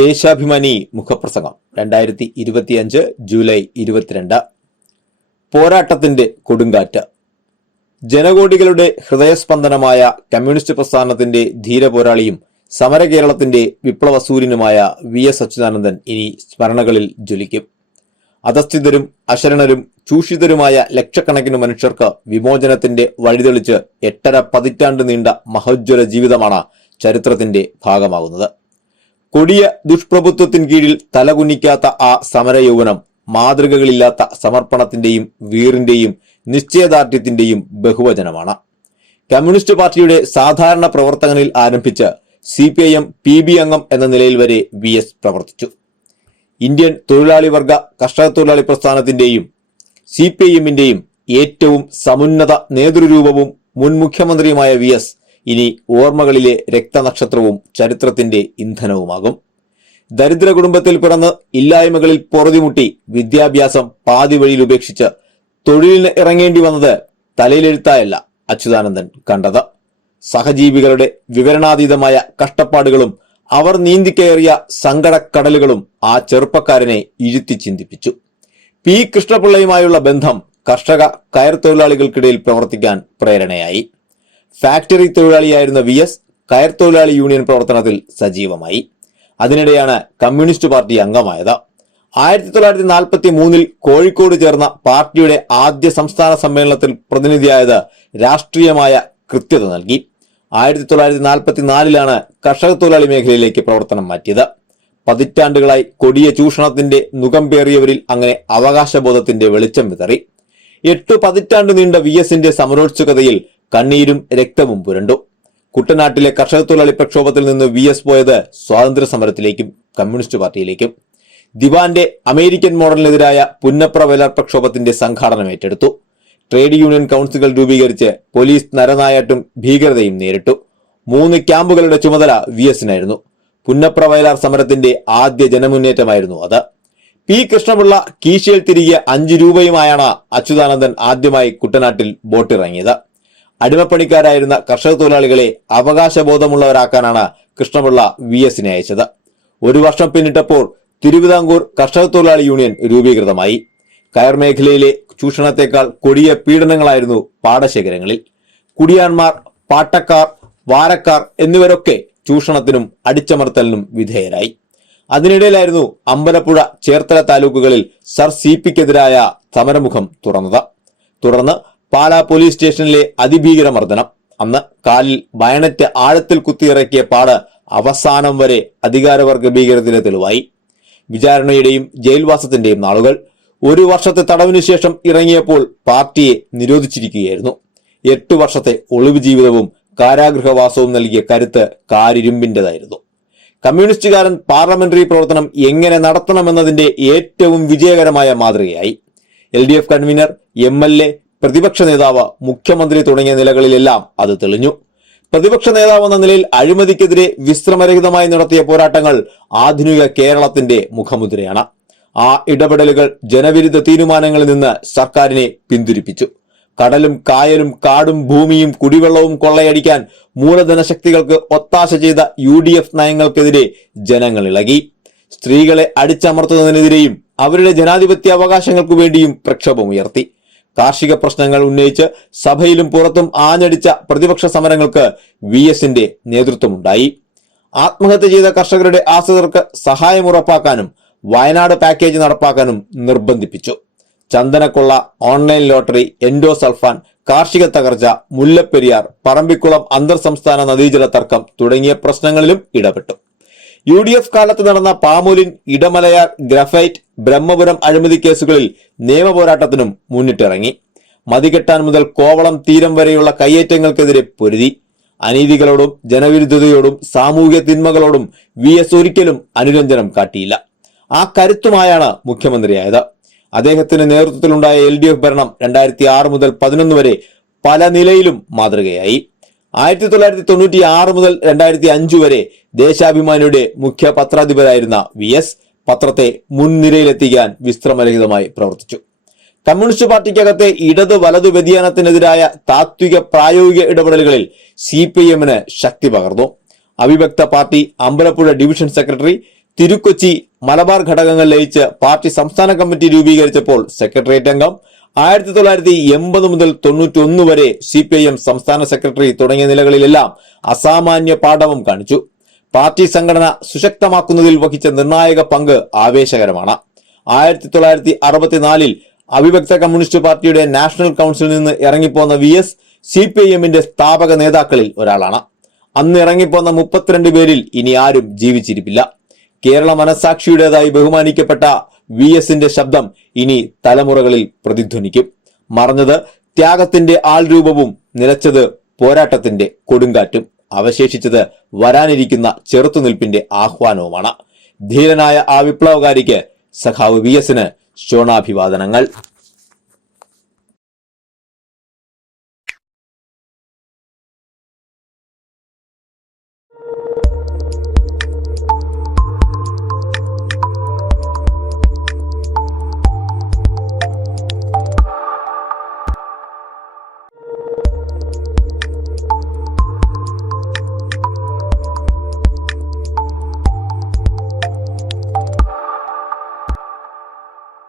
ദേശാഭിമാനി മുഖപ്രസംഗം രണ്ടായിരത്തി ഇരുപത്തിയഞ്ച് ജൂലൈ ഇരുപത്തിരണ്ട്. പോരാട്ടത്തിന്റെ കൊടുങ്കാറ്റ്. ജനകോടികളുടെ ഹൃദയസ്പന്ദനമായ കമ്മ്യൂണിസ്റ്റ് പ്രസ്ഥാനത്തിന്റെ ധീരപോരാളിയും സമരകേരളത്തിന്റെ വിപ്ലവസൂര്യനുമായ വി എസ് അച്യുതാനന്ദൻ ഇനി സ്മരണകളിൽ ജ്വലിക്കും. അധസ്ഥിതരും അശരണരും ചൂഷിതരുമായ ലക്ഷക്കണക്കിന് മനുഷ്യർക്ക് വിമോചനത്തിന്റെ വഴിതെളിച്ച് എട്ടര പതിറ്റാണ്ട് നീണ്ട മഹോജ്വല ജീവിതമാണ് ചരിത്രത്തിന്റെ ഭാഗമാകുന്നത്. കൊടിയ ദുഷ്പ്രഭുത്വത്തിന് കീഴിൽ തലകുനിക്കാത്ത ആ സമരയൗവനം മാതൃകകളില്ലാത്ത സമർപ്പണത്തിന്റെയും വീറിന്റെയും നിശ്ചയദാർഢ്യത്തിന്റെയും ബഹുവചനമാണ്. കമ്മ്യൂണിസ്റ്റ് പാർട്ടിയുടെ സാധാരണ പ്രവർത്തകനിൽ ആരംഭിച്ച് C P I M P B അംഗം എന്ന നിലയിൽ വരെ വി എസ് പ്രവർത്തിച്ചു. ഇന്ത്യൻ തൊഴിലാളി വർഗ കർഷക തൊഴിലാളി പ്രസ്ഥാനത്തിന്റെയും സി പി ഐ എമ്മിന്റെയും ഏറ്റവും സമുന്നത നേതൃരൂപവും മുൻ മുഖ്യമന്ത്രിയുമായ വി എസ് ഇനി ഓർമ്മകളിലെ രക്തനക്ഷത്രവും ചരിത്രത്തിന്റെ ഇന്ധനവുമാകും. ദരിദ്ര കുടുംബത്തിൽ പിറന്ന് ഇല്ലായ്മകളിൽ പൊറുതിമുട്ടി വിദ്യാഭ്യാസം പാതി വഴിയിൽ ഉപേക്ഷിച്ച് തൊഴിലിന് ഇറങ്ങേണ്ടി വന്നത് തലയിലെഴുത്തായല്ല അച്യുതാനന്ദൻ കണ്ടത്. സഹജീവികളുടെ വിവരണാതീതമായ കഷ്ടപ്പാടുകളും അവർ നീന്തിക്കയറിയ സങ്കടക്കടലുകളും ആ ചെറുപ്പക്കാരനെ ഇഴുത്തി ചിന്തിപ്പിച്ചു. പി കൃഷ്ണപിള്ളയുമായുള്ള ബന്ധം കർഷക കയർ തൊഴിലാളികൾക്കിടയിൽ പ്രവർത്തിക്കാൻ പ്രേരണയായി. ഫാക്ടറി തൊഴിലാളിയായിരുന്ന വി എസ് കയർ തൊഴിലാളി യൂണിയൻ പ്രവർത്തനത്തിൽ സജീവമായി. അതിനിടെയാണ് കമ്മ്യൂണിസ്റ്റ് പാർട്ടി അംഗമായത്. ആയിരത്തി തൊള്ളായിരത്തി നാൽപ്പത്തി മൂന്നിൽ കോഴിക്കോട് ചേർന്ന പാർട്ടിയുടെ ആദ്യ സംസ്ഥാന സമ്മേളനത്തിൽ പ്രതിനിധിയായത് രാഷ്ട്രീയമായ കൃത്യത നൽകി. ആയിരത്തി തൊള്ളായിരത്തി നാൽപ്പത്തി നാലിലാണ് കർഷക തൊഴിലാളി മേഖലയിലേക്ക് പ്രവർത്തനം മാറ്റിയത്. പതിറ്റാണ്ടുകളായി കൊടിയ ചൂഷണത്തിന്റെ മുഖം പേറിയവരിൽ അങ്ങനെ അവകാശബോധത്തിന്റെ വെളിച്ചം വിതറി. എട്ടു പതിറ്റാണ്ട് നീണ്ട വി എസിന്റെ സമരോത്സുകതയിൽ കണ്ണീരും രക്തവും പുരണ്ടു. കുട്ടനാട്ടിലെ കർഷക തൊഴിലാളി പ്രക്ഷോഭത്തിൽ നിന്ന് വി എസ് പോയത് സ്വാതന്ത്ര്യ സമരത്തിലേക്കും കമ്മ്യൂണിസ്റ്റ് പാർട്ടിയിലേക്കും. ദിവാന്റെ അമേരിക്കൻ മോഡലിനെതിരായ പുന്നപ്ര വെലർ പ്രക്ഷോഭത്തിന്റെ സംഘാടനം ഏറ്റെടുത്തു. ട്രേഡ് യൂണിയൻ കൗൺസിലുകൾ രൂപീകരിച്ച് പോലീസ് നരനായാട്ടും ഭീകരതയും നേരിട്ടു. മൂന്ന് ക്യാമ്പുകളുടെ ചുമതല വി എസിനായിരുന്നു. പുന്നപ്ര വയലാർ സമരത്തിന്റെ ആദ്യ ജനമുന്നേറ്റമായിരുന്നു അത്. പി കൃഷ്ണപിള്ള കീശയിൽ തിരികെ അഞ്ചു രൂപയുമായാണ് അച്യുതാനന്ദൻ ആദ്യമായി കുട്ടനാട്ടിൽ ബോട്ടിറങ്ങിയത്. അടിമപ്പണിക്കാരായിരുന്ന കർഷക തൊഴിലാളികളെ അവകാശബോധമുള്ളവരാക്കാനാണ് കൃഷ്ണപിള്ള വി എസിനെ അയച്ചത്. ഒരു വർഷം പിന്നിട്ടപ്പോൾ തിരുവിതാംകൂർ കർഷക തൊഴിലാളി യൂണിയൻ രൂപീകൃതമായി. കയർ മേഖലയിലെ ചൂഷണത്തെക്കാൾ കൊടിയ പീഡനങ്ങളായിരുന്നു പാടശേഖരങ്ങളിൽ. കുടിയാൻമാർ പാട്ടക്കാർ വാരക്കാർ എന്നിവരൊക്കെ ചൂഷണത്തിനും അടിച്ചമർത്തലിനും വിധേയരായി. അതിനിടയിലായിരുന്നു അമ്പലപ്പുഴ ചേർത്തല താലൂക്കുകളിൽ സർ സി പിക്കെതിരായ സമരമുഖം തുറന്നത്. തുടർന്ന് പാലാ പോലീസ് സ്റ്റേഷനിലെ അതിഭീകര മർദ്ദനം അന്ന് കാലിൽ ബയണറ്റ് ആഴത്തിൽ കുത്തിയിറക്കിയ പാട് അവസാനം വരെ അധികാരവർഗ ഭീകരത്തിന് തെളിവായി. വിചാരണയുടെയും ജയിൽവാസത്തിന്റെയും നാളുകൾ ഒരു വർഷത്തെ തടവിനു ശേഷം ഇറങ്ങിയപ്പോൾ പാർട്ടിയെ നിരോധിച്ചിരിക്കുകയായിരുന്നു. എട്ടു വർഷത്തെ ഒളിവ് ജീവിതവും കാരാഗൃഹവാസവും നൽകിയ കരുത്ത് കാരിരുമ്പിന്റേതായിരുന്നു. കമ്മ്യൂണിസ്റ്റുകാരൻ പാർലമെന്ററി പ്രവർത്തനം എങ്ങനെ നടത്തണമെന്നതിന്റെ ഏറ്റവും വിജയകരമായ മാതൃകയായി. L D F convenor M L A പ്രതിപക്ഷ നേതാവ് മുഖ്യമന്ത്രി തുടങ്ങിയ നിലകളിലെല്ലാം അത് തെളിഞ്ഞു. പ്രതിപക്ഷ നേതാവ് എന്ന നിലയിൽ അഴിമതിക്കെതിരെ വിശ്രമരഹിതമായി നടത്തിയ പോരാട്ടങ്ങൾ ആധുനിക കേരളത്തിന്റെ മുഖമുദ്രയാണ്. ആ ഇടപെടലുകൾ ജനവിരുദ്ധ തീരുമാനങ്ങളിൽ നിന്ന് സർക്കാരിനെ പിന്തിരിപ്പിച്ചു. കടലും കായലും കാടും ഭൂമിയും കുടിവെള്ളവും കൊള്ളയടിക്കാൻ മൂലധന ശക്തികൾക്ക് ഒത്താശ ചെയ്ത യു ഡി എഫ് നയങ്ങൾക്കെതിരെ ജനങ്ങൾ ഇളകി. സ്ത്രീകളെ അടിച്ചമർത്തുന്നതിനെതിരെയും അവരുടെ ജനാധിപത്യ അവകാശങ്ങൾക്കു വേണ്ടിയും പ്രക്ഷോഭമുയർത്തി. കാർഷിക പ്രശ്നങ്ങൾ ഉന്നയിച്ച് സഭയിലും പുറത്തും ആഞ്ഞടിച്ച പ്രതിപക്ഷ സമരങ്ങൾക്ക് വി എസിന്റെ നേതൃത്വമുണ്ടായി. ആത്മഹത്യ ചെയ്ത കർഷകരുടെ ആശ്രിതർക്ക് സഹായം ഉറപ്പാക്കാനും വയനാട് പാക്കേജ് നടപ്പാക്കാനും നിർബന്ധിപ്പിച്ചു. ചന്ദനക്കൊള്ള ഓൺലൈൻ ലോട്ടറി എൻഡോസൾഫാൻ കാർഷിക തകർച്ച മുല്ലപ്പെരിയാർ പറമ്പിക്കുളം അന്തർ സംസ്ഥാന നദീജല തർക്കം തുടങ്ങിയ പ്രശ്നങ്ങളിലും ഇടപെട്ടു. യു ഡി എഫ് കാലത്ത് നടന്ന പാമോലിൻ ഇടമലയാർ ഗ്രഫൈറ്റ് ബ്രഹ്മപുരം അഴിമതി കേസുകളിൽ നിയമപോരാട്ടത്തിനും മുന്നിട്ടിറങ്ങി. മതികെട്ടാൻ മുതൽ കോവളം തീരം വരെയുള്ള കയ്യേറ്റങ്ങൾക്കെതിരെ പൊരുതി. അനീതികളോടും ജനവിരുദ്ധതയോടും സാമൂഹ്യ തിന്മകളോടും വി എസ് ഒരിക്കലും അനുരഞ്ജനം കാട്ടിയില്ല. ആ കരുത്തുമായാണ് മുഖ്യമന്ത്രിയായത്. അദ്ദേഹത്തിന്റെ നേതൃത്വത്തിലുണ്ടായ എൽ ഡി എഫ് ഭരണം രണ്ടായിരത്തി ആറ് മുതൽ പതിനൊന്ന് വരെ പല നിലയിലും മാതൃകയായി. ആയിരത്തി തൊള്ളായിരത്തി തൊണ്ണൂറ്റി ആറ് മുതൽ രണ്ടായിരത്തി അഞ്ചു വരെ ദേശാഭിമാനിയുടെ മുഖ്യ പത്രാധിപരായിരുന്ന വി എസ് പത്രത്തെ മുൻനിരയിലെത്തിക്കാൻ വിശ്രമരഹിതമായി പ്രവർത്തിച്ചു. കമ്മ്യൂണിസ്റ്റ് പാർട്ടിക്കകത്തെ ഇടത് വലതു വ്യതിയാനത്തിനെതിരായ താത്വിക പ്രായോഗിക ഇടപെടലുകളിൽ സി പി എമ്മിന് ശക്തി പകർന്നു. അവിഭക്ത party Ambalapuzha division secretary Thirukochi Malabar ഘടകങ്ങൾ ലയിച്ച് പാർട്ടി സംസ്ഥാന കമ്മിറ്റി രൂപീകരിച്ചപ്പോൾ സെക്രട്ടേറിയറ്റ് അംഗം ആയിരത്തി തൊള്ളായിരത്തി എൺപത് മുതൽ തൊണ്ണൂറ്റി ഒന്ന് വരെ സി പി ഐ എം സംസ്ഥാന സെക്രട്ടറി തുടങ്ങിയ നിലകളിലെല്ലാം അസാമാന്യ പാഠവും കാണിച്ചു. പാർട്ടി സംഘടന സുശക്തമാക്കുന്നതിൽ വഹിച്ച നിർണായക പങ്ക് ആവേശകരമാണ്. ആയിരത്തി തൊള്ളായിരത്തി അറുപത്തിനാലിൽ അവിഭക്ത കമ്മ്യൂണിസ്റ്റ് പാർട്ടിയുടെ നാഷണൽ കൗൺസിലിൽ നിന്ന് ഇറങ്ങിപ്പോന്ന V S C P I എമ്മിന്റെ സ്ഥാപക നേതാക്കളിൽ ഒരാളാണ്. അന്ന് ഇറങ്ങിപ്പോന്ന മുപ്പത്തിരണ്ട് പേരിൽ ഇനി ആരും ജീവിച്ചിരിപ്പില്ല. കേരള മനസാക്ഷിയുടേതായി ബഹുമാനിക്കപ്പെട്ട വി എസിന്റെ ശബ്ദം ഇനി തലമുറകളിൽ പ്രതിധ്വനിക്കും. മറഞ്ഞത് ത്യാഗത്തിന്റെ ആൾരൂപവും നിലച്ചത് പോരാട്ടത്തിന്റെ കൊടുങ്കാറ്റും. അവശേഷിച്ചത് വരാനിരിക്കുന്ന ചെറുത്തുനിൽപ്പിന്റെ ആഹ്വാനവുമാണ്. ധീരനായ ആ വിപ്ലവകാരിക്ക് സഖാവ് വി എസിന് ശോണാഭിവാദനങ്ങൾ.